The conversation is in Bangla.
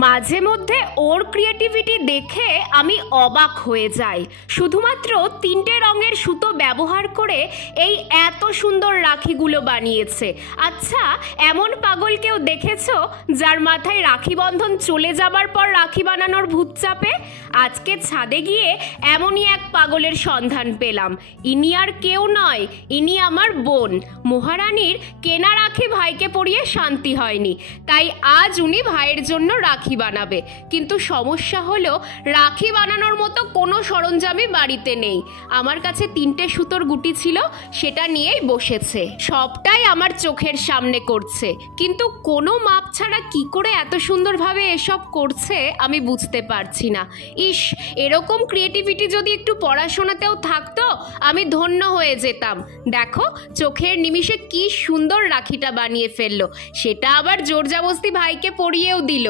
মাঝে মধ্যে ওর ক্রিয়েটিভিটি দেখে আমি অবাক হয়ে যাই। শুধুমাত্র 3টে রঙের সুতো ব্যবহার করে এই এত সুন্দর রাখিগুলো বানিয়েছে। আচ্ছা, এমন পাগল কেউ দেখেছো যার মাথায় রাখি বন্ধন চলে যাবার পর রাখি বানানোর ভূত চাপে? আজকে ছাদে গিয়ে এমনই এক পাগলের সন্ধান পেলাম। ইনি আর কেউ নয়, ইনি আমার বোন। মহারানীর কেনা রাখি ভাইকে পরিয়ে শান্তি হয়নি, তাই আজ উনি ভাইয়ের জন্য রাখি বানাবে। কিন্তু সমস্যা হলো রাখি বানানোর মতো কোনো সরঞ্জামই বাড়িতে নেই। আমার কাছে 3টে সুতোর গুটি ছিল, সেটা নিয়েই বসেছে। সবটাই আমার চোখের সামনে করছে, কিন্তু কোনো মাপ ছাড়া কি করে এত সুন্দরভাবে এসব করছে আমি বুঝতে পারছি না। ইস, এরকম ক্রিয়েটিভিটি যদি একটু পড়াশোনাতেও থাকতো আমি ধন্য হয়ে যেতাম। দেখো, চোখের নিমিষে কি সুন্দর রাখিটা বানিয়ে ফেললো, সেটা আবার জোরজবস্তি ভাইকে পরিয়েও দিল।